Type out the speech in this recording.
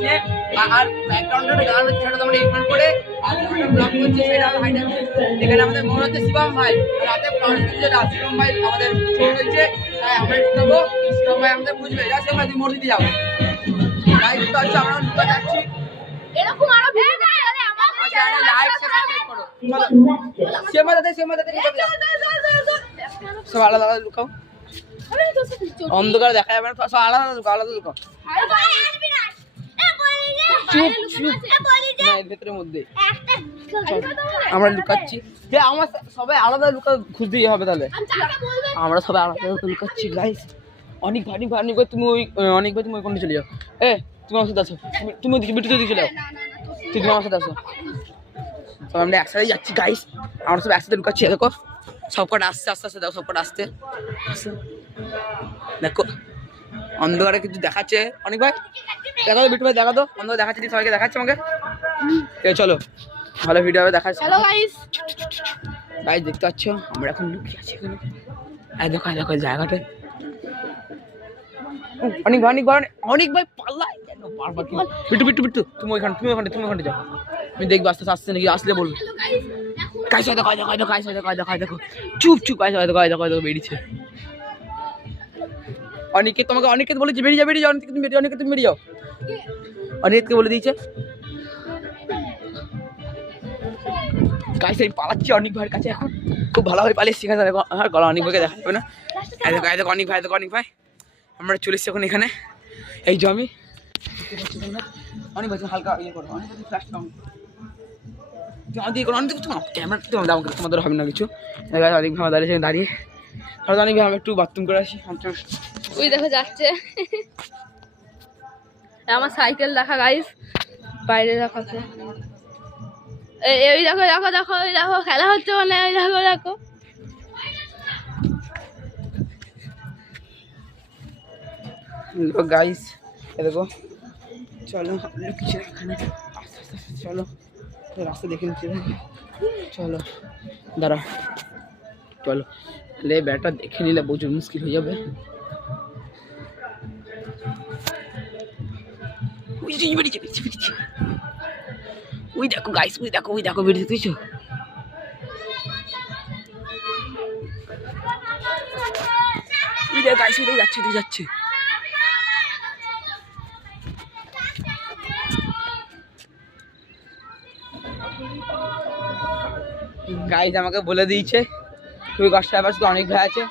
নিয়ে আর ব্যাকগ্রাউন্ডে গান হচ্ছে সেটা তোমরা ইগনোর করে আর ব্লগ করছে সেটা আমরা হাইড আছে। এখানে আমাদের মনে হচ্ছে শিবম ভাই রাতে যেটা শিবম ভাই আমাদের ছোট হয়েছে, তাই আমরা ঢুকাবো। শিবম ভাই আমাদের বুঝবে, যা শিবম ভাই তুমি মোড় দিতে যাও। তাই তো হচ্ছে আমরা ঢুকা যাচ্ছি। এরকম আরো ভিডিও দেখতে হলে আমাদের চ্যানেলে লাইক সাবস্ক্রাইব করো। শিবম দাদা সব আলাদা আলাদা লুকাও, অন্ধকার দেখা যাবে না, সব আলাদা আলাদা লুকাও। চুপ চুপ না, এর ভেতরের মধ্যে আমরা লুকাচ্ছি। যে আমার সবাই আলাদা লুকা খুঁজতেই হবে, তাহলে আমরা সবাই আলাদা আলাদা লুকাচ্ছি গাইস। অনেক ভাই তুমি ওই অনেক ভাই তুমি ওই কোনটা চলে যাও। তুমি আমার সাথে আসো, তুমি বিটু যদি চলে যাও, তুমি আমার সাথে আসো। সব আমরা একসাথে যাচ্ছি গাইস, আমরা সব একসাথে লুকাচ্ছি। দেখো সব কটা আসছে, আস্তে আস্তে দেখো সব কটা আসতে। দেখো অন্ধকারে কিছু দেখাচ্ছে। অনেক ভাই দেখা তো, বিটু ভাই দেখা তো, অন্ধকার দেখাচ্ছে, সবাইকে দেখাচ্ছে আমাকে। চলো ভালো ভিডিও হবে, দেখাচ্ছে। হ্যালো গাইস, গাইস দেখতে পাচ্ছ আমরা এখন লুকিয়ে আছি এখানে। দেখো দেখো জায়গাটা অনেক ভাই পাল্লা। বিটু তুমি ওখানে যাও, আমি দেখবো আস্তে আসছে নাকি, আসলে বলবো। কাইস দেখো চুপ দেখো বেরিয়েছে। অনেকে বলেছে বেরিয়ে যাও, অনেকে তুমি বেরিয়ে যাও, অনেককে বলে দিয়েছে। গাইস আমি পালাচ্ছি অনেক ভাইয়ের কাছে এখন, খুব ভালোভাবে পালিয়ে শিখা যাবে। গলা অনেক ভাইকে দেখা যাবে না। দেখো অনেক ভাই আমরা চলে এসেছি এখন এখানে। এই যে আমি অনেক ভাই হালকা ইয়ে করো, অনেক ফ্ল্যাশ ক্যামেরা তোমাদের হবে না কিছু। অনেক ভাই দাঁড়িয়ে অনেক ভাই আমি একটু বাথরুম করে আসি। ওই দেখো যাচ্ছে আমার সাইকেল দেখা গাইস, বাইরে দেখাচ্ছে। এই দেখো খেলা হচ্ছে, মানে ওই দেখো গাইস দেখো। চলো কিছু এখানে আস্তে চলো, রাস্তা দেখে নিচ্ছি। চলো দাঁড়া, চলো ব্যাটা দেখে নিলে বোঝো মুশকিল হয়ে যাবে। ওই দেখো গাইস, ওই দেখো বেরিয়ে তুইছো। ওই দেখো গাইস, ওই যাচ্ছে গাইস। আমাকে বলে দিয়েছে খুবই কষ্ট হবে, অনেক ভাই আছে।